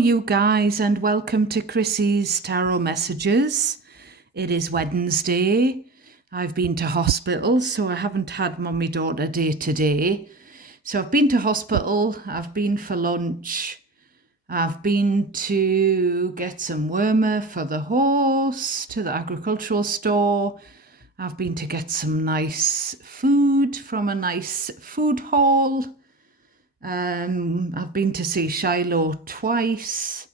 you guys, and welcome to Chrissy's Tarot Messages. It is Wednesday. I've been to hospital, so I haven't had mummy-daughter day today. So I've been to hospital, I've been for lunch, I've been to get some wormer for the horse, to the agricultural store. I've been to get some nice food from a nice food hall. I've been to see Shiloh twice,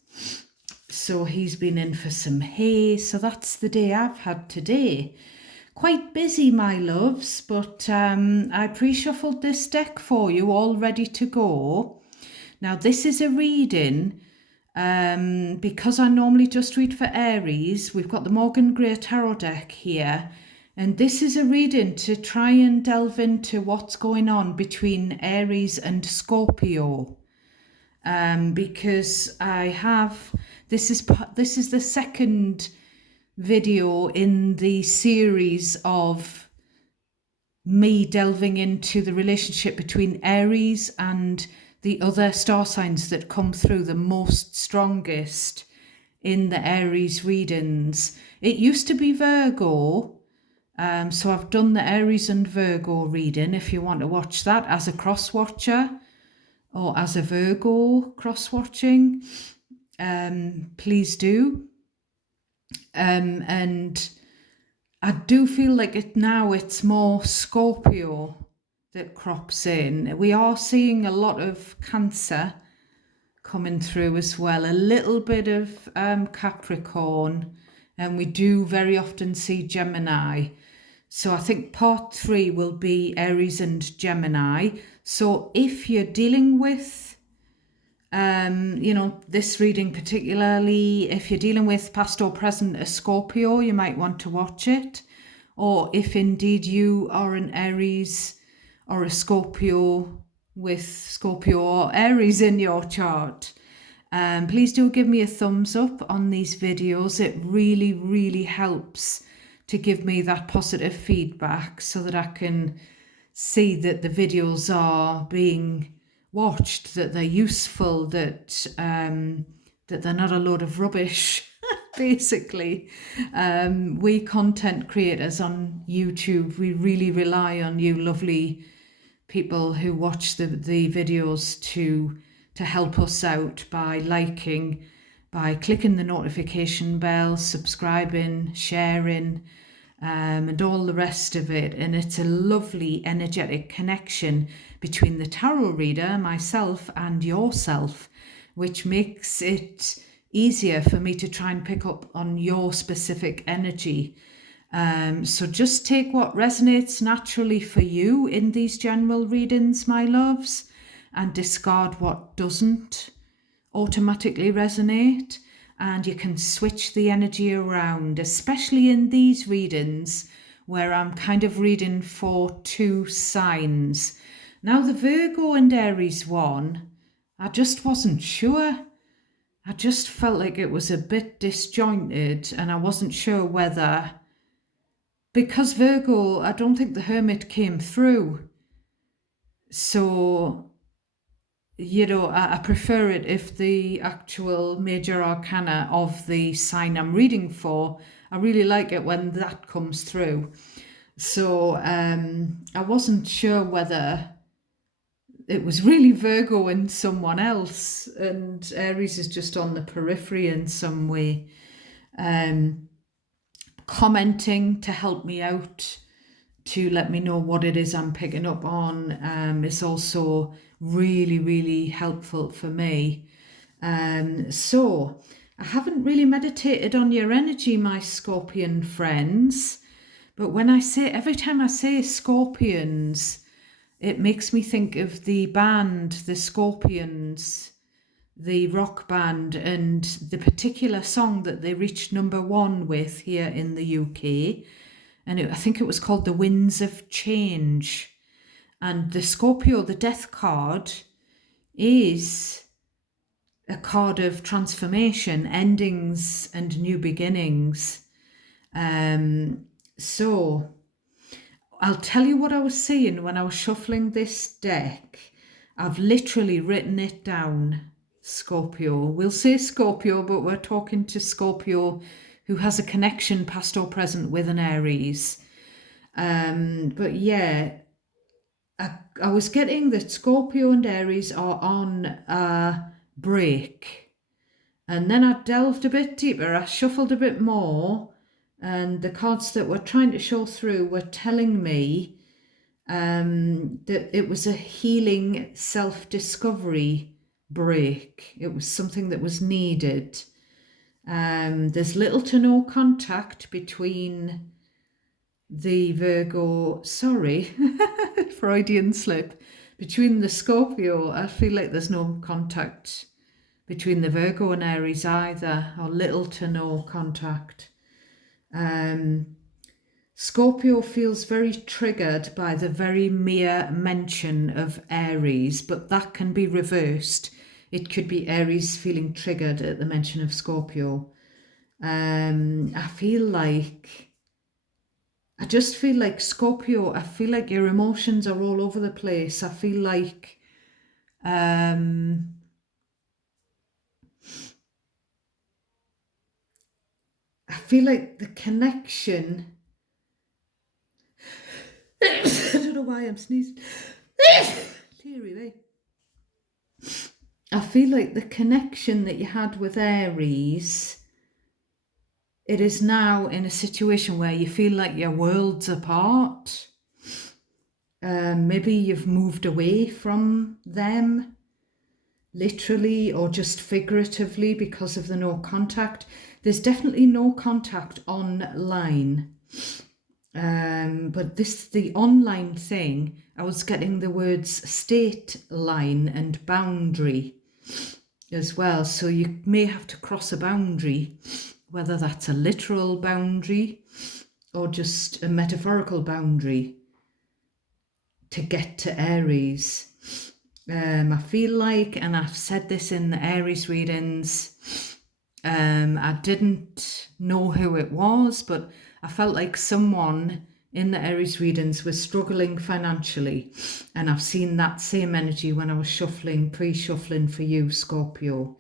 so he's been in for some hay. So that's the day I've had today. Quite busy, my loves, but I pre-shuffled this deck for you, all ready to go. Now, this is a reading. Because I normally just read for Aries, we've got the Morgan Gray Tarot deck here. And this is a reading to try and delve into what's going on between Aries and Scorpio. Because this is the second video in the series of me delving into the relationship between Aries and the other star signs that come through the most strongest in the Aries readings. It used to be Virgo. So I've done the Aries and Virgo reading. If you want to watch that as a cross-watcher or as a Virgo cross-watching, please do. And I do feel like it's more Scorpio that crops in. We are seeing a lot of Cancer coming through as well, a little bit of Capricorn, and we do very often see Gemini. So I think part 3 will be Aries and Gemini. So if you're dealing with, this reading particularly, if you're dealing with past or present a Scorpio, you might want to watch it. Or if indeed you are an Aries or a Scorpio with Scorpio or Aries in your chart, please do give me a thumbs up on these videos. It really, really helps to give me that positive feedback so that I can see that the videos are being watched, that they're useful, that they're not a load of rubbish, basically. We content creators on YouTube, we really rely on you lovely people who watch the videos to help us out by liking, by clicking the notification bell, subscribing, sharing, and all the rest of it. And it's a lovely energetic connection between the tarot reader, myself, and yourself, which makes it easier for me to try and pick up on your specific energy. So just take what resonates naturally for you in these general readings, my loves, and discard what doesn't automatically resonate, and you can switch the energy around, especially in these readings where I'm kind of reading for 2 signs. Now the Virgo and Aries one, I just wasn't sure. I just felt like it was a bit disjointed, and I wasn't sure whether, because Virgo, I don't think the Hermit came through. So I prefer it if the actual major arcana of the sign I'm reading for, I really like it when that comes through. So I wasn't sure whether it was really Virgo and someone else, and Aries is just on the periphery in some way. Commenting to help me out, to let me know what it is I'm picking up on, is also really, really helpful for me. So I haven't really meditated on your energy, my Scorpion friends, but every time I say Scorpions, it makes me think of the band, the Scorpions, the rock band, and the particular song that they reached #1 with here in the UK. And I think it was called The Winds of Change. And the Scorpio, the death card, is a card of transformation, endings and new beginnings. So I'll tell you what I was seeing when I was shuffling this deck. I've literally written it down Scorpio. We'll say Scorpio, but we're talking to Scorpio who has a connection, past or present, with an Aries. But yeah, I was getting that Scorpio and Aries are on a break. And then I delved a bit deeper, I shuffled a bit more, and the cards that were trying to show through were telling me that it was a healing self-discovery break. It was something that was needed. There's little to no contact between the Virgo, sorry, Freudian slip, between the Scorpio. I feel like there's no contact between the Virgo and Aries either, or little to no contact. Scorpio feels very triggered by the very mere mention of Aries, but that can be reversed. It could be Aries feeling triggered at the mention of Scorpio. I just feel like Scorpio, I feel like your emotions are all over the place. I feel like the connection, I don't know why I'm sneezing. Teary, I feel like the connection that you had with Aries, it is now in a situation where you feel like your world's apart. Maybe you've moved away from them, literally or just figuratively, because of the no contact. There's definitely no contact online. But the online thing, I was getting the words state line and boundary as well. So you may have to cross a boundary, whether that's a literal boundary or just a metaphorical boundary, to get to Aries. I feel like, and I've said this in the Aries readings, I didn't know who it was, but I felt like someone in the Aries readings was struggling financially. And I've seen that same energy when I was pre-shuffling for you, Scorpio.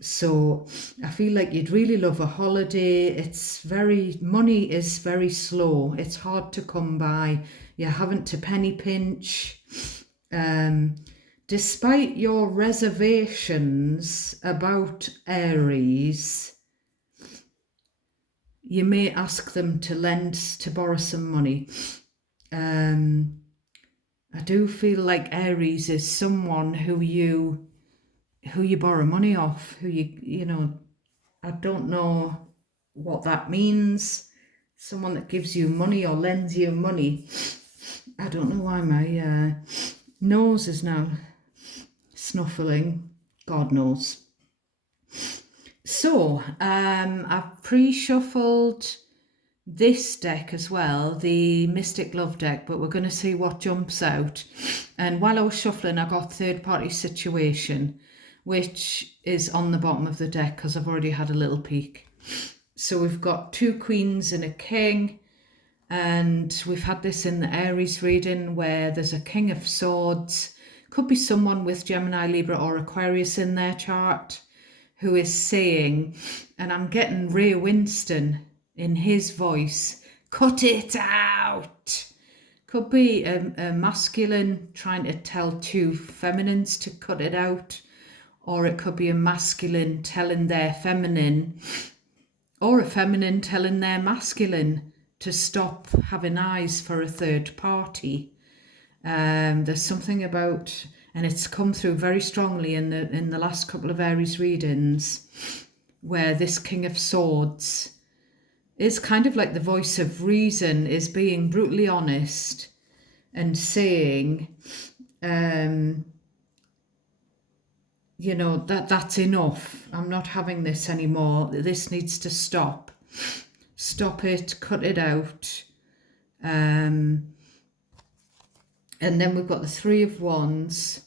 So I feel like you'd really love a holiday. Money is very slow. It's hard to come by. You're having to penny pinch. Despite your reservations about Aries, you may ask them to borrow some money. I do feel like Aries is someone who you borrow money off, I don't know what that means. Someone that gives you money or lends you money. I don't know why my nose is now snuffling. God knows. So I've pre-shuffled this deck as well, the Mystic Love deck, but we're going to see what jumps out. And while I was shuffling, I got third party situation, which is on the bottom of the deck because I've already had a little peek. So we've got two queens and a king, and we've had this in the Aries reading where there's a king of swords. Could be someone with Gemini, Libra or Aquarius in their chart who is saying, and I'm getting Ray Winston in his voice, cut it out. Could be a masculine trying to tell two feminines to cut it out, or it could be a masculine telling their feminine, or a feminine telling their masculine to stop having eyes for a third party. There's something about, and it's come through very strongly in the last couple of Aries readings, where this King of Swords is kind of like the voice of reason, is being brutally honest and saying, that's enough. I'm not having this anymore. This needs to stop. Stop it, cut it out. And then we've got the Three of Wands.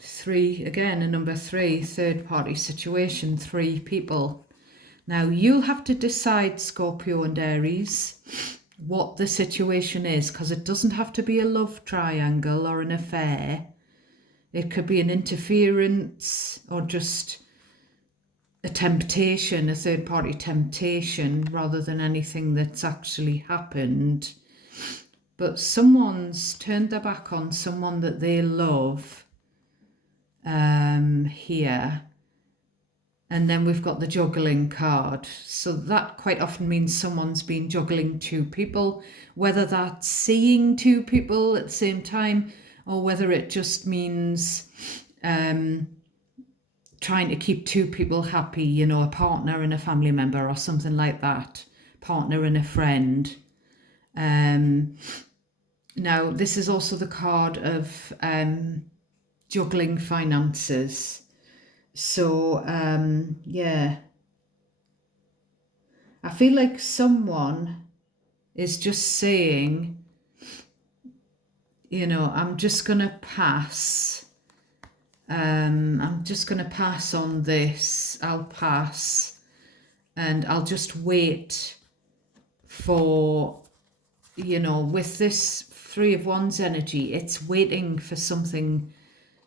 Three, again, a number three, third party situation, three people. Now, you'll have to decide, Scorpio and Aries, what the situation is, because it doesn't have to be a love triangle or an affair. It could be an interference or just a temptation, a third-party temptation, rather than anything that's actually happened. But someone's turned their back on someone that they love here. And then we've got the juggling card. So that quite often means someone's been juggling two people, whether that's seeing two people at the same time or whether it just means trying to keep two people happy, you know, a partner and a family member or something like that, partner and a friend. Now, this is also the card of juggling finances. So, yeah, I feel like someone is just saying, you know, I'm just going to pass. I'm just going to pass on this. I'll pass. And I'll just wait for, you know, with this Three of Wands energy, it's waiting for something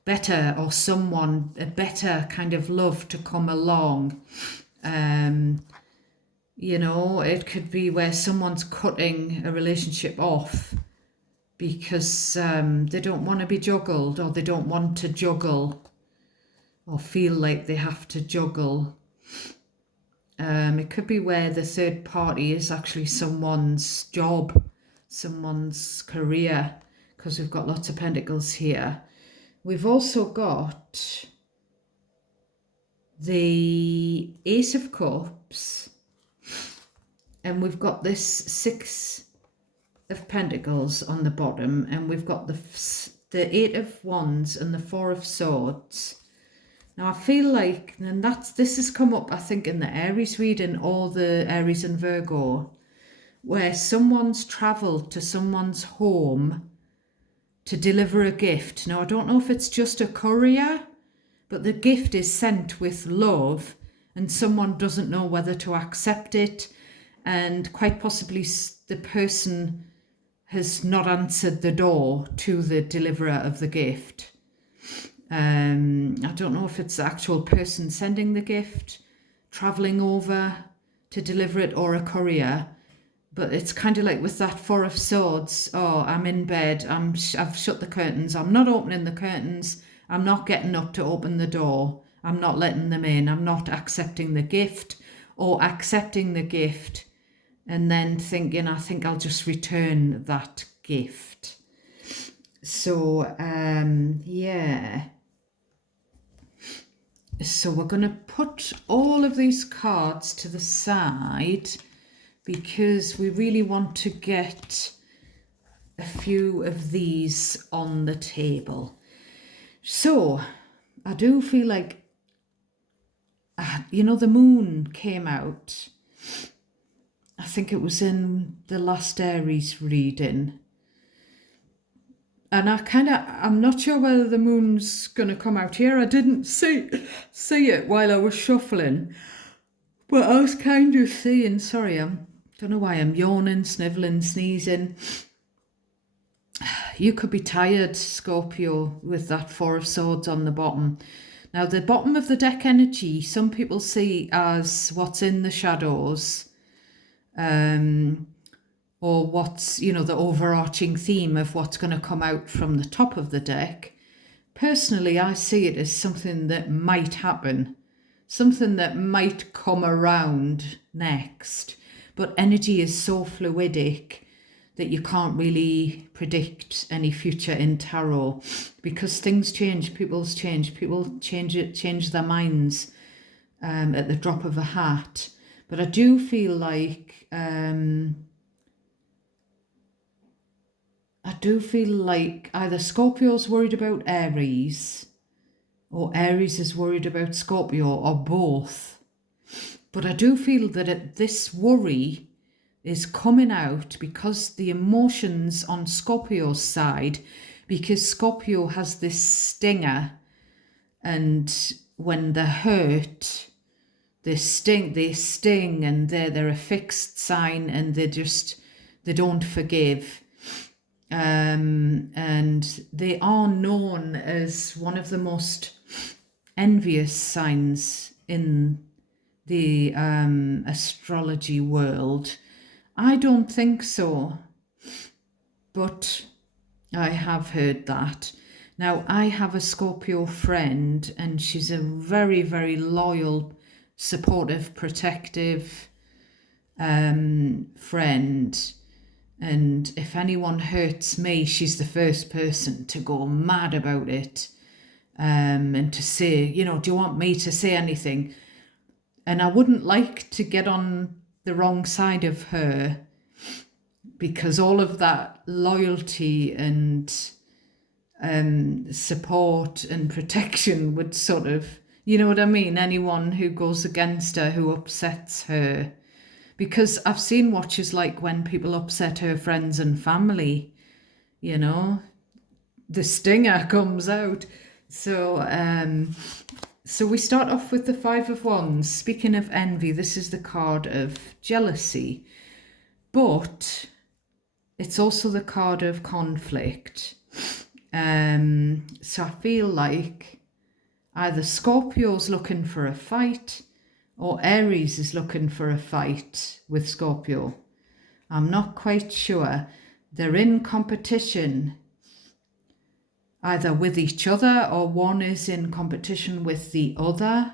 better or someone, a better kind of love to come along. You know, it could be where someone's cutting a relationship off because they don't want to be juggled, or they don't want to juggle or feel like they have to juggle. It could be where the third party is actually someone's job, someone's career, because we've got lots of pentacles here. We've also got the Ace of Cups, and we've got this Six of Pentacles on the bottom, and we've got the Eight of Wands and the Four of Swords. Now I feel like, and this has come up I think in the Aries reading, or the Aries and Virgo, where someone's travelled to someone's home to deliver a gift. Now I don't know if it's just a courier, but the gift is sent with love and someone doesn't know whether to accept it, and quite possibly the person has not answered the door to the deliverer of the gift. I don't know if it's the actual person sending the gift, travelling over to deliver it, or a courier. But it's kind of like with that Four of Swords. Oh, I'm in bed. I've shut the curtains. I'm not opening the curtains. I'm not getting up to open the door. I'm not letting them in. I'm not accepting the gift, or accepting the gift and then thinking, I think I'll just return that gift. So, yeah. So we're going to put all of these cards to the side because we really want to get a few of these on the table. So I do feel like, you know, the moon came out. I think it was in the last Aries reading. And I'm not sure whether the moon's going to come out here. I didn't see it while I was shuffling. But I was kind of seeing, sorry, I don't know why I'm yawning, snivelling, sneezing. You could be tired, Scorpio, with that Four of Swords on the bottom. Now, the bottom of the deck energy, some people see as what's in the shadows. Or what's, you know, the overarching theme of what's going to come out from the top of the deck. Personally, I see it as something that might happen, something that might come around next. But energy is so fluidic that you can't really predict any future in tarot, because things change, people change their minds at the drop of a hat. But I do feel like either Scorpio's worried about Aries, or Aries is worried about Scorpio, or both. But I do feel that this worry is coming out because the emotions on Scorpio's side, because Scorpio has this stinger, and when they're hurt, they sting, and they're a fixed sign, and they don't forgive. and they are known as one of the most envious signs in the astrology world. I don't think so, but I have heard that. Now, I have a Scorpio friend, and she's a very, very loyal, supportive, protective friend. And if anyone hurts me, she's the first person to go mad about it, and to say, do you want me to say anything? And I wouldn't like to get on the wrong side of her, because all of that loyalty and support and protection would sort of, you know what I mean? Anyone who goes against her, who upsets her. Because I've seen what she's like when people upset her friends and family, the stinger comes out. So we start off with the Five of Wands. Speaking of envy, this is the card of jealousy. But it's also the card of conflict. So I feel like either Scorpio's looking for a fight or Aries is looking for a fight with Scorpio. I'm not quite sure. They're in competition either with each other, or one is in competition with the other.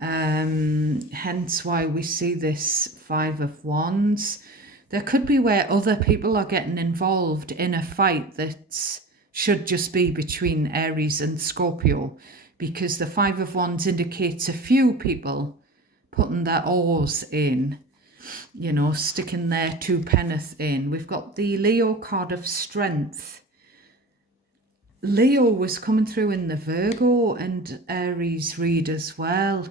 Hence why we see this Five of Wands. There could be where other people are getting involved in a fight that should just be between Aries and Scorpio, because the Five of Wands indicates a few people putting their oars in, sticking their two penneth in. We've got the Leo card of strength. Leo was coming through in the Virgo and Aries read as well.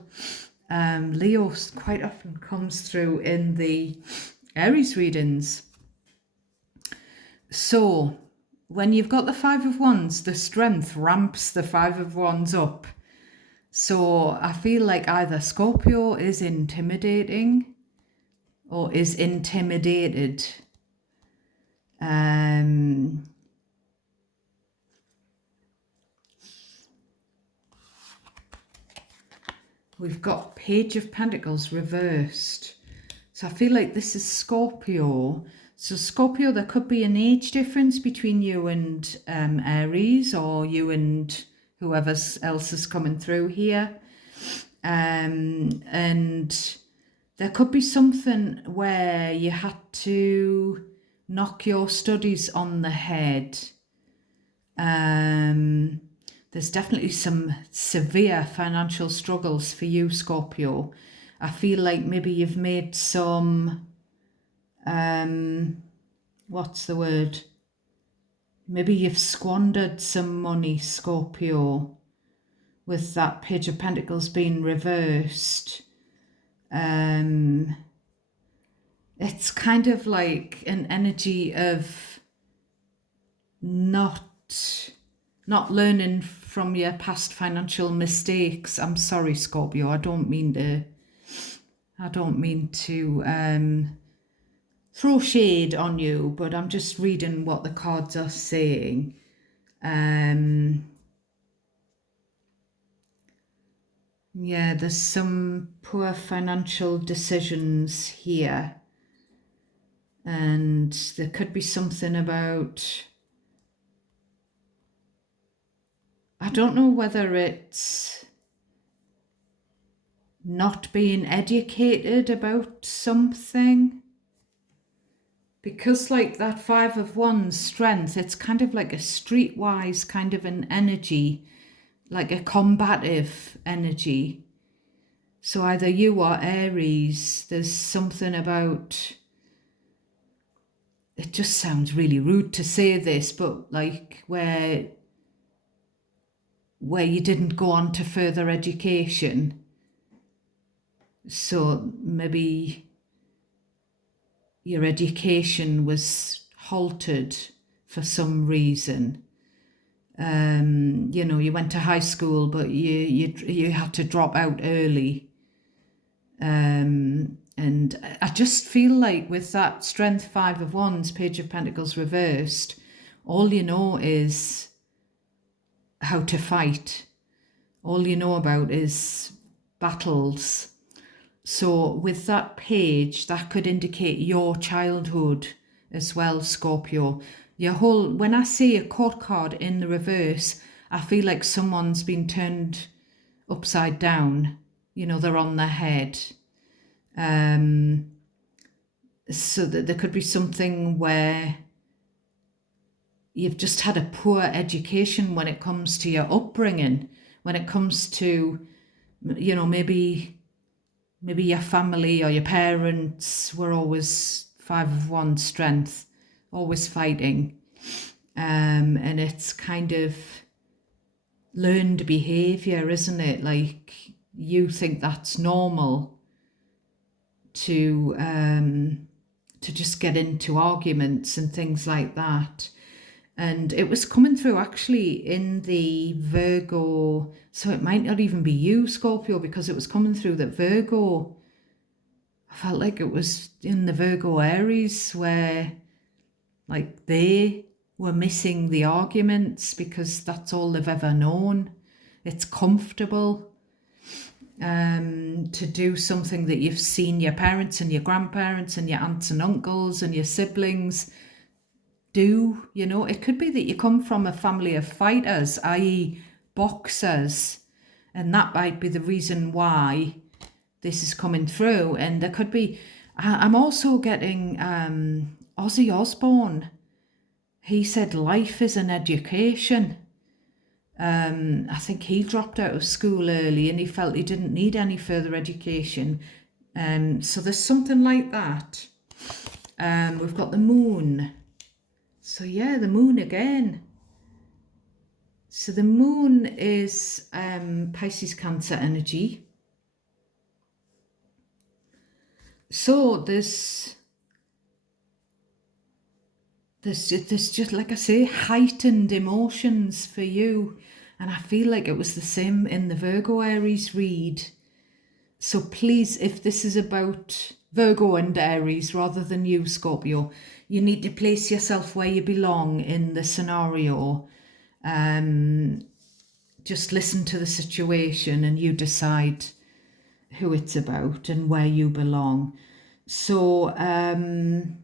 Leo quite often comes through in the Aries readings. So when you've got the Five of Wands, the strength ramps the Five of Wands up. So I feel like either Scorpio is intimidating or is intimidated. We've got Page of Pentacles reversed. So I feel like this is Scorpio. So Scorpio, there could be an age difference between you and Aries, or you and whoever else is coming through here. And there could be something where you had to knock your studies on the head. There's definitely some severe financial struggles for you, Scorpio. I feel like maybe you've made some, what's the word? Maybe you've squandered some money, Scorpio, with that Page of Pentacles being reversed. It's kind of like an energy of not learning from your past financial mistakes. I'm sorry, Scorpio. I don't mean to throw shade on you, but I'm just reading what the cards are saying. Yeah, there's some poor financial decisions here. And there could be something about, I don't know whether it's not being educated about something. Because like that Five of Wands strength, it's kind of like a streetwise kind of an energy, like a combative energy. So either you or Aries, there's something about, it just sounds really rude to say this, but like where you didn't go on to further education. So maybe your education was halted for some reason. You went to high school, but you had to drop out early. And I just feel like with that Strength 5 of Wands, Page of Pentacles reversed, all you know is how to fight. All you know about is battles. So with that page, that could indicate your childhood as well, Scorpio. When I see a court card in the reverse, I feel like someone's been turned upside down. They're on their head. So that there could be something where you've just had a poor education when it comes to your upbringing, when it comes to, maybe your family or your parents were always 5 of Wands strength, always fighting. And it's kind of learned behavior, isn't it? Like you think that's normal to just get into arguments and things like that. And it was coming through actually in the Virgo, so it might not even be you, Scorpio, because it was coming through that Virgo, I felt like it was in the Virgo Aries where like they were missing the arguments because that's all they've ever known. It's comfortable to do something that you've seen your parents and your grandparents and your aunts and uncles and your siblings do. It could be that you come from a family of fighters, i.e. boxers, and that might be the reason why this is coming through. And there could be, I'm also getting Ozzy Osbourne. He said life is an education. I think he dropped out of school early and he felt he didn't need any further education. So there's something like that. We've got the moon. So yeah, the moon again. So the moon is Pisces Cancer energy. So there's just, like I say, heightened emotions for you. And I feel like it was the same in the Virgo Aries read. So please, if this is about Virgo and Aries rather than you, Scorpio, you need to place yourself where you belong in the scenario. Just listen to the situation and you decide who it's about and where you belong. So I'm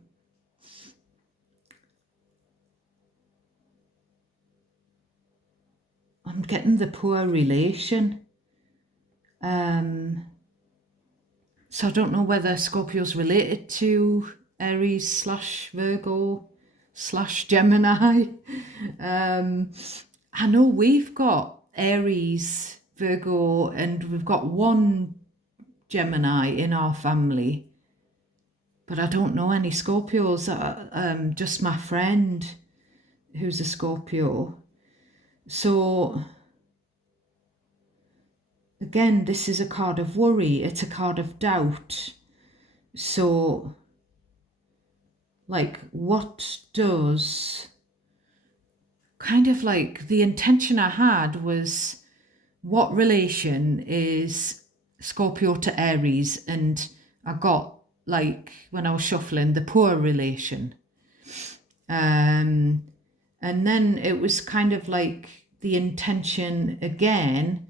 getting the poor relation. So I don't know whether Scorpio's related to Aries / Virgo / Gemini. I know we've got Aries, Virgo, and we've got one Gemini in our family. But I don't know any Scorpios. Just my friend who's a Scorpio. So again, this is a card of worry. It's a card of doubt. So, like, what does... kind of like the intention I had was, what relation is Scorpio to Aries? And I got, like, when I was shuffling, the poor relation. And then it was kind of like the intention again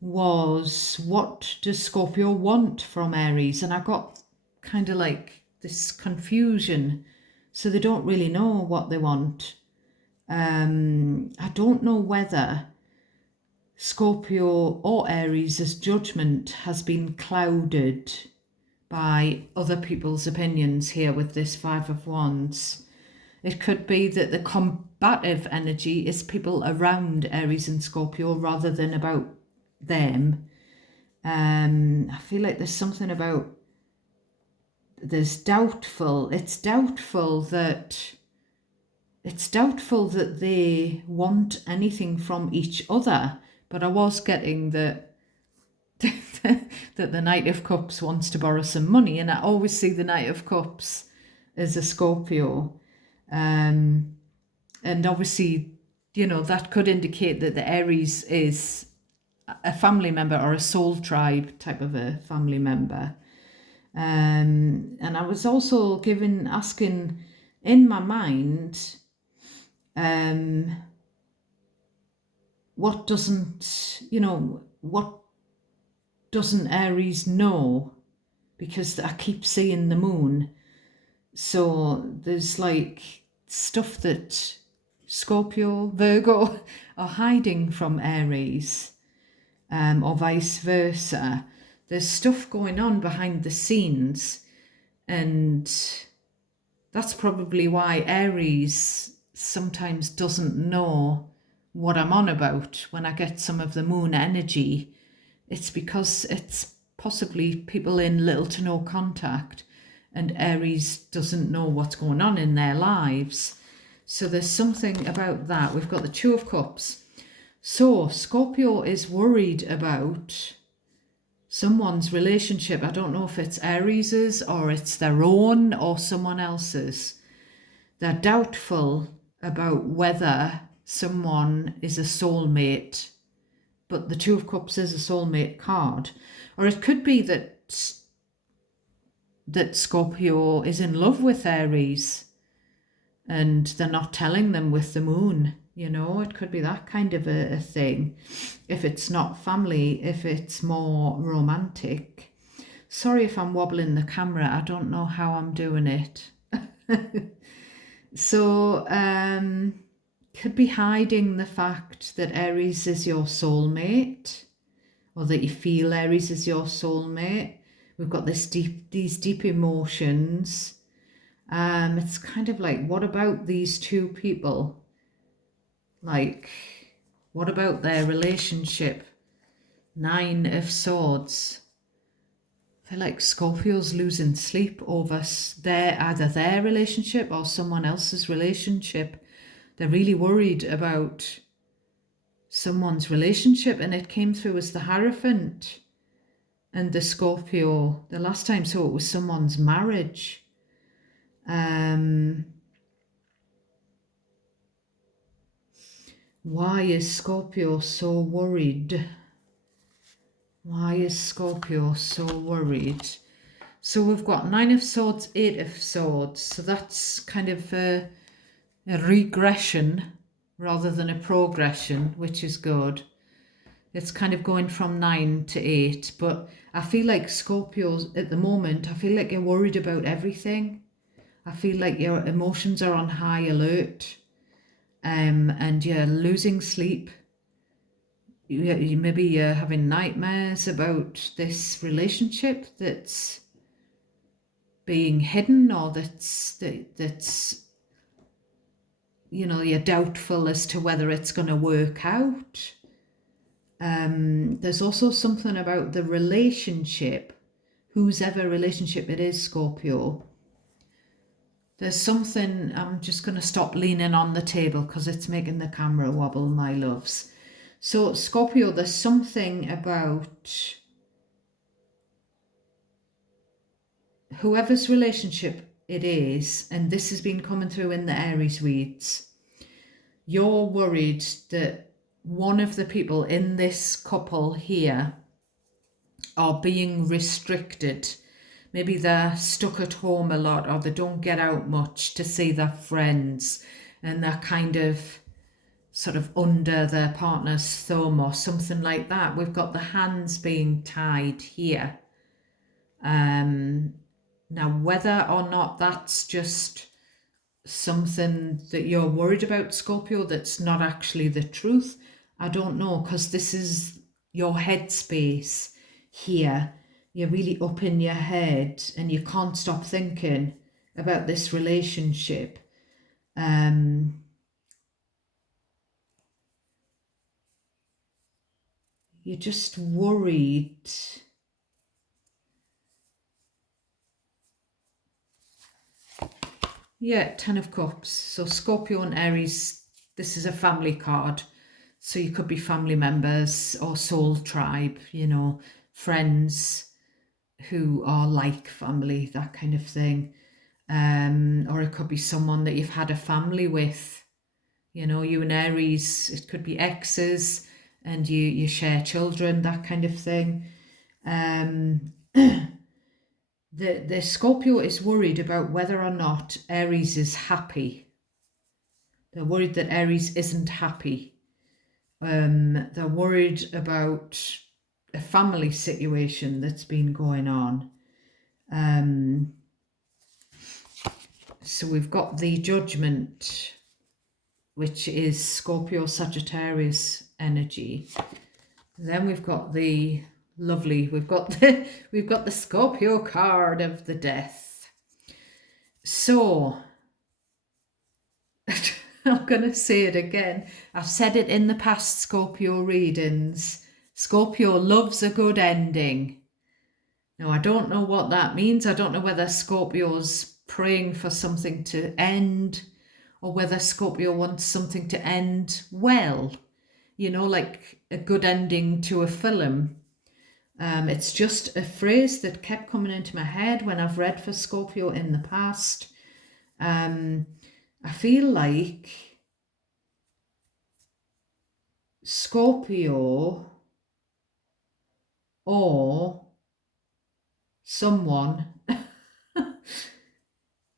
was, what does Scorpio want from Aries? And I got kind of like this confusion. So they don't really know what they want. I don't know whether Scorpio or Aries' judgment has been clouded by other people's opinions here with this 5 of Wands. It could be that the combative energy is people around Aries and Scorpio rather than about them. I feel like there's something about, it's doubtful that they want anything from each other. But I was getting that that the Knight of Cups wants to borrow some money, and I always see the Knight of Cups as a Scorpio. And obviously, that could indicate that the Aries is a family member or a soul tribe type of a family member. And I was also asking in my mind, what doesn't Aries know? Because I keep seeing the moon. So there's like stuff that Scorpio, Virgo are hiding from Aries, or vice versa. There's stuff going on behind the scenes, and that's probably why Aries sometimes doesn't know what I'm on about when I get some of the moon energy. It's because it's possibly people in little to no contact, and Aries doesn't know what's going on in their lives. So there's something about that. We've got the Two of Cups. So Scorpio is worried about someone's relationship. I don't know if it's Aries's or it's their own or someone else's. They're doubtful about whether someone is a soulmate, but the Two of Cups is a soulmate card. Or it could be that Scorpio is in love with Aries and they're not telling them with the moon. It could be that kind of a thing. If it's not family, if it's more romantic. Sorry if I'm wobbling the camera. I don't know how I'm doing it. So, could be hiding the fact that Aries is your soulmate, or that you feel Aries is your soulmate. We've got these deep emotions. It's kind of like, what about these two people? Like, what about their relationship? Nine of Swords. I feel like Scorpio's losing sleep over either their relationship or someone else's relationship. They're really worried about someone's relationship, and it came through as the Hierophant and the Scorpio. The last time saw it was someone's marriage. Why is Scorpio so worried? Why is Scorpio so worried? So we've got Nine of Swords, Eight of Swords. So that's kind of a regression rather than a progression, which is good. It's kind of going from 9 to 8. But I feel like Scorpios at the moment, I feel like you're worried about everything. I feel like your emotions are on high alert, and you're losing sleep. Maybe you're having nightmares about this relationship that's being hidden, or that's you're doubtful as to whether it's going to work out. There's also something about the relationship, whose ever relationship it is, Scorpio. There's something, I'm just going to stop leaning on the table because it's making the camera wobble, my loves. So Scorpio, there's something about whoever's relationship it is, and this has been coming through in the Aries reads, you're worried that one of the people in this couple here are being restricted. Maybe they're stuck at home a lot, or they don't get out much to see their friends, and they're kind of sort of under their partner's thumb or something like that. We've got the hands being tied here. Now, whether or not that's just something that you're worried about, Scorpio, that's not actually the truth, I don't know, because this is your headspace here. You're really up in your head and you can't stop thinking about this relationship. You're just worried. Yeah, Ten of Cups. So Scorpio and Aries, this is a family card. So you could be family members or soul tribe, friends who are like family, that kind of thing. Or it could be someone that you've had a family with. You and Aries, it could be exes and you share children, that kind of thing. the Scorpio is worried about whether or not Aries is happy. They're worried that Aries isn't happy. They're worried about a family situation that's been going on. So we've got the Judgment, which is Scorpio Sagittarius energy. Then we've got the we've got the Scorpio card of the Death. So I'm going to say it again. I've said it in the past Scorpio readings. Scorpio loves a good ending. Now, I don't know what that means. I don't know whether Scorpio's praying for something to end or whether Scorpio wants something to end well. You know, like a good ending to a film. It's just a phrase that kept coming into my head when I've read for Scorpio in the past. I feel like Scorpio or someone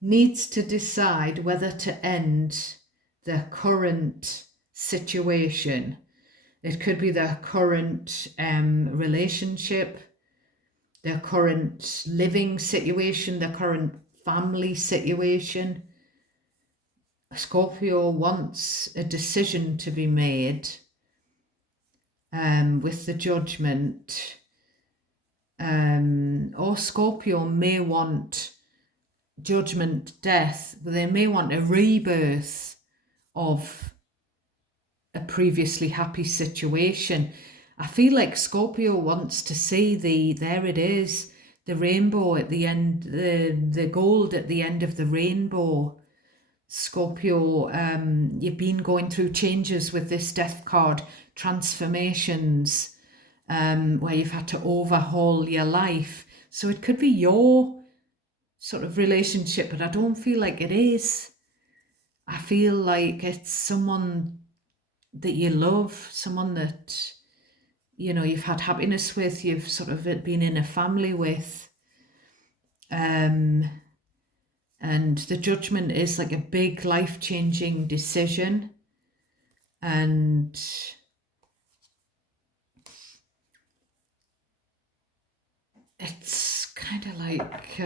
needs to decide whether to end their current situation. It could be their current relationship, their current living situation, their current family situation. Scorpio wants a decision to be made with the Judgment. Or Scorpio may want Judgment, death. They may want a rebirth of a previously happy situation. I feel like Scorpio wants to see there it is, the rainbow at the end, the gold at the end of the rainbow. Scorpio, you've been going through changes with this Death card, transformations, where you've had to overhaul your life. So it could be your sort of relationship, but I don't feel like it is. I feel like it's someone that you love, someone that, you know, you've had happiness with, you've sort of been in a family with. And the Judgment is like a big life-changing decision. And it's kind of like,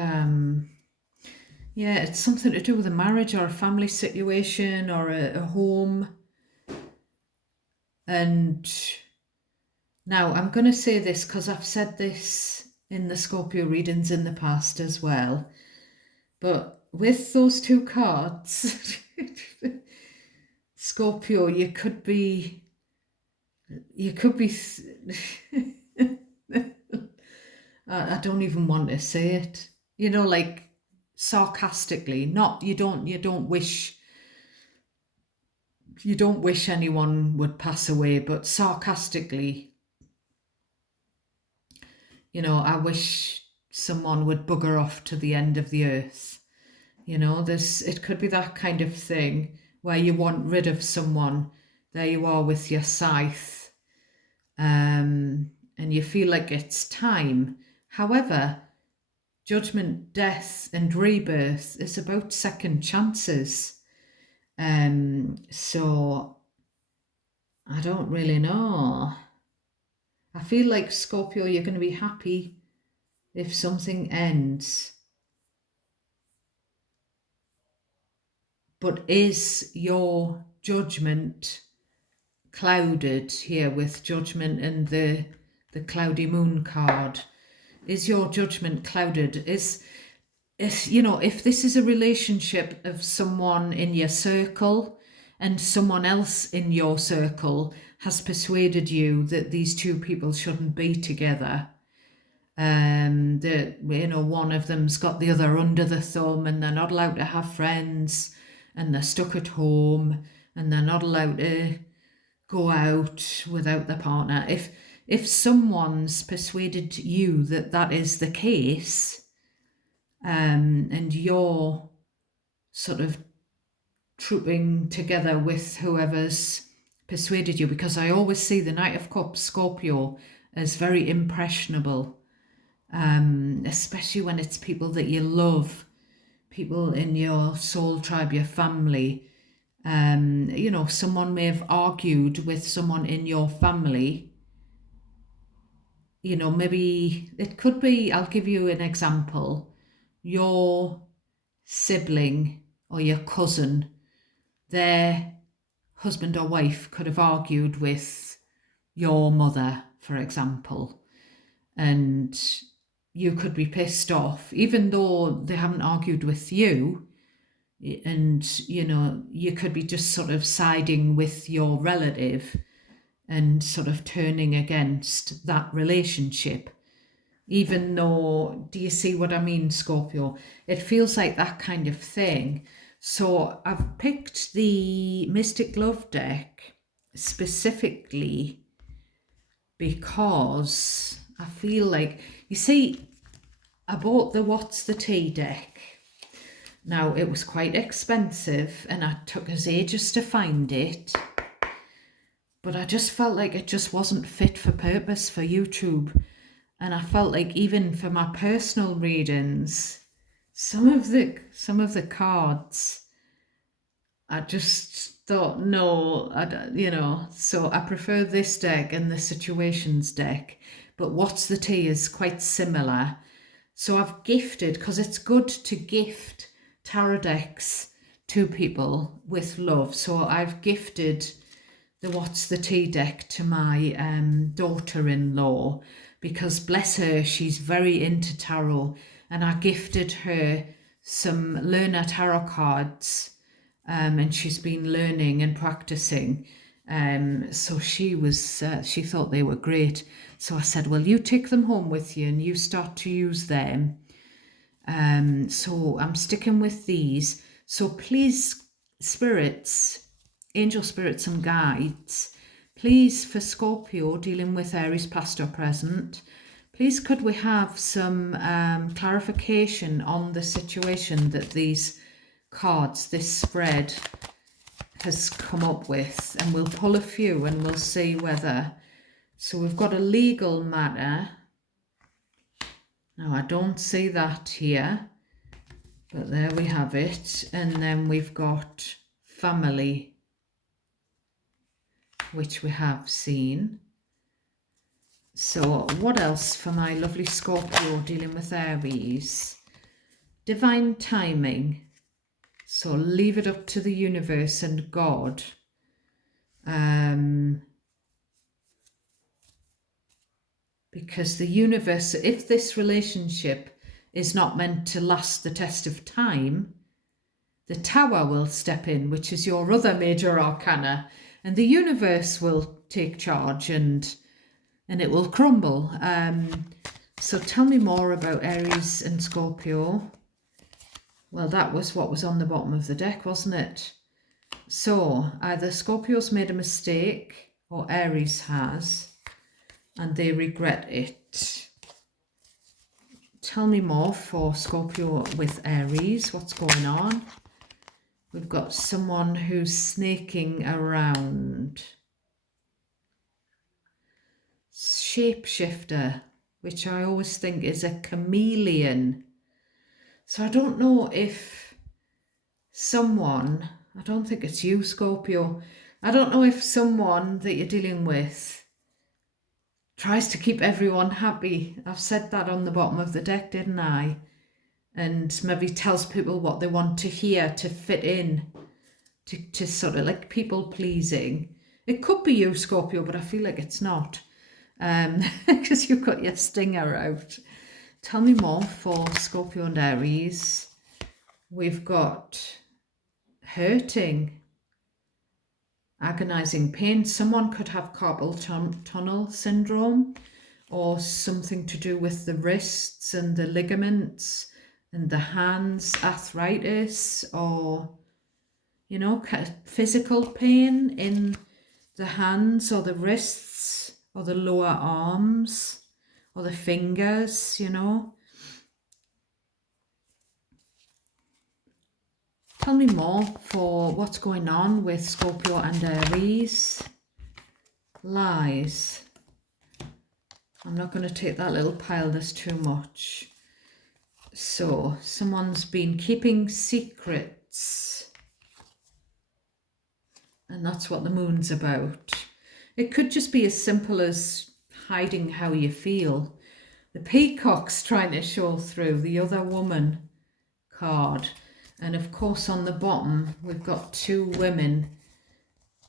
yeah, it's something to do with a marriage or a family situation or a home. And now I'm going to say this because I've said this in the Scorpio readings in the past as well. But with those two cards, Scorpio, you could be I don't even want to say it, you know, like sarcastically, not, you don't wish anyone would pass away, but sarcastically, you know, I wish someone would bugger off to the end of the earth. You know, it could be that kind of thing where you want rid of someone. There you are with your scythe, and you feel like it's time. However, Judgment, death and rebirth is about second chances. So I don't really know. I feel like Scorpio, you're going to be happy if something ends. But is your judgment clouded here with Judgment and the cloudy moon card? Is your judgment clouded? Is, you know, if this is a relationship of someone in your circle and someone else in your circle has persuaded you that these two people shouldn't be together, that, you know, one of them's got the other under the thumb and they're not allowed to have friends and they're stuck at home and they're not allowed to go out without their partner. If someone's persuaded you that that is the case, and you're sort of trooping together with whoever's persuaded you, because I always see the Knight of Cups, Scorpio, as very impressionable. especially when it's people that you love, people in your soul tribe, your family. You know, someone may have argued with someone in your family. You know, maybe it could be, I'll give you an example. Your sibling or your cousin, their husband or wife could have argued with your mother, for example, and you could be pissed off, even though they haven't argued with you. And, you know, you could be just sort of siding with your relative and sort of turning against that relationship. Even though, do you see what I mean, Scorpio? It feels like that kind of thing. So I've picked the Mystic Love deck specifically because I feel like, you see, I bought the What's the Tea deck. Now, it was quite expensive and it took us ages to find it, but I just felt like it just wasn't fit for purpose for YouTube. And I felt like even for my personal readings, some of the cards, I just thought, no, you know, so I prefer this deck and the Situations deck, but What's the Tea is quite similar. So I've gifted, because it's good to gift tarot decks to people with love. So I've gifted the What's the Tea deck to my daughter-in-law, because bless her, she's very into tarot, and I gifted her some learner tarot cards, and she's been learning and practicing. So she thought they were great. So I said, well, you take them home with you and you start to use them. So I'm sticking with these. So please, spirits, angel spirits and guides, please, for Scorpio dealing with Aries past or present, please could we have some clarification on the situation that these cards, this spread has come up with, and we'll pull a few and we'll see whether. So we've got a legal matter. Now I don't see that here, but there we have it. And then we've got family, which we have seen. So what else for my lovely Scorpio dealing with Aries? Divine timing. So leave it up to the universe and God. Because the universe, if this relationship is not meant to last the test of time, the Tower will step in, which is your other major arcana, and the universe will take charge and it will crumble. So tell me more about Aries and Scorpio. Well, that was what was on the bottom of the deck, wasn't it? So either Scorpio's made a mistake or Aries has, and they regret it. Tell me more for Scorpio with Aries. What's going on? We've got someone who's snaking around. Shapeshifter, which I always think is a chameleon. So I don't know if someone, I don't think it's you, Scorpio, I don't know if someone that you're dealing with tries to keep everyone happy. I've said that on the bottom of the deck, didn't I? And maybe tells people what they want to hear to fit in, to sort of like people pleasing. It could be you, Scorpio, but I feel like it's not. Because you've got your stinger out. Tell me more for Scorpio and Aries. We've got hurting, agonizing pain. Someone could have carpal tunnel syndrome, or something to do with the wrists and the ligaments and the hands, arthritis, or, you know, physical pain in the hands or the wrists or the lower arms or the fingers, you know. Tell me more for what's going on with Scorpio and Aries. Lies. I'm not going to take that little pile, there's too much. So someone's been keeping secrets, and that's what the moon's about. It could just be as simple as hiding how you feel. The peacock's trying to show through, the other woman card. And of course on the bottom we've got two women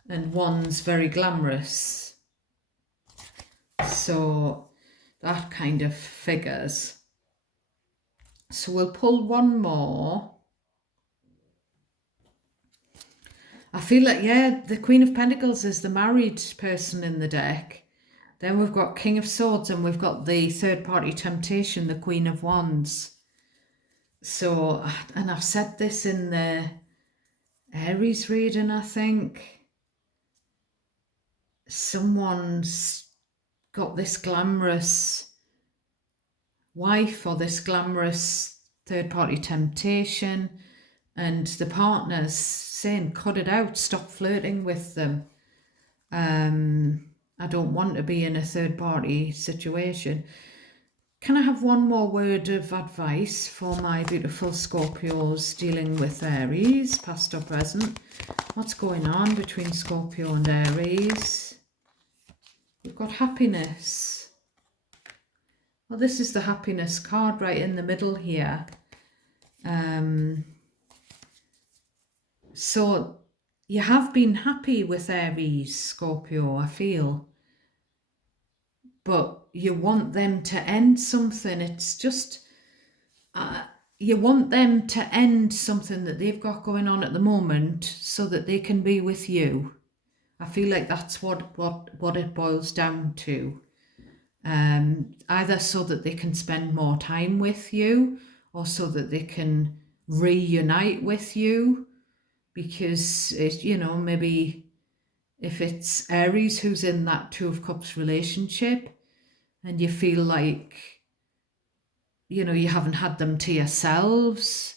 and one's very glamorous. So that kind of figures. So we'll pull one more. I feel like, yeah, the Queen of Pentacles is the married person in the deck. Then we've got King of Swords and we've got the third party temptation, the Queen of Wands. So, and I've said this in the Aries reading, I think. Someone's got this glamorous wife or this glamorous third party temptation, and the partner's saying, cut it out, stop flirting with them. I don't want to be in a third party situation. Can I have one more word of advice for my beautiful Scorpios dealing with Aries, past or present? What's going on between Scorpio and Aries? We've got happiness. Well, this is the happiness card right in the middle here. So you have been happy with Aries, Scorpio, I feel. But you want them to end something. It's just, you want them to end something that they've got going on at the moment so that they can be with you. I feel like that's what it boils down to. Either so that they can spend more time with you or so that they can reunite with you. Because, maybe if it's Aries who's in that Two of Cups relationship and you feel like, you haven't had them to yourselves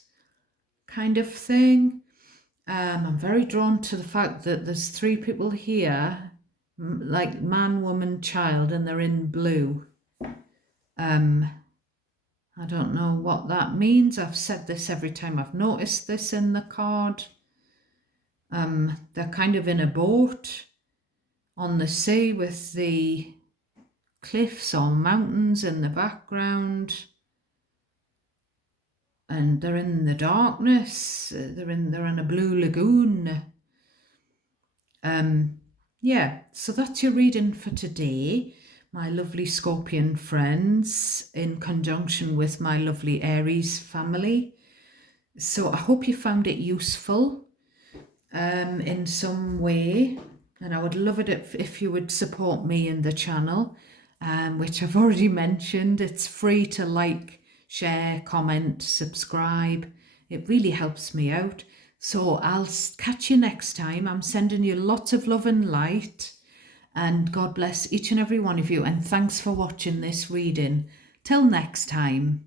kind of thing. I'm very drawn to the fact that there's three people here, like man, woman, child, and they're in blue. I don't know what that means. I've said this every time I've noticed this in the card. They're kind of in a boat on the sea with the cliffs or mountains in the background, and they're in the darkness. They're in a blue lagoon. Yeah, so that's your reading for today, my lovely Scorpion friends, in conjunction with my lovely Aries family. So I hope you found it useful in some way, and I would love it if you would support me in the channel, which I've already mentioned. It's free to like, share, comment, subscribe. It really helps me out. So I'll catch you next time. I'm sending you lots of love and light, and God bless each and every one of you, and thanks for watching this reading. Till next time.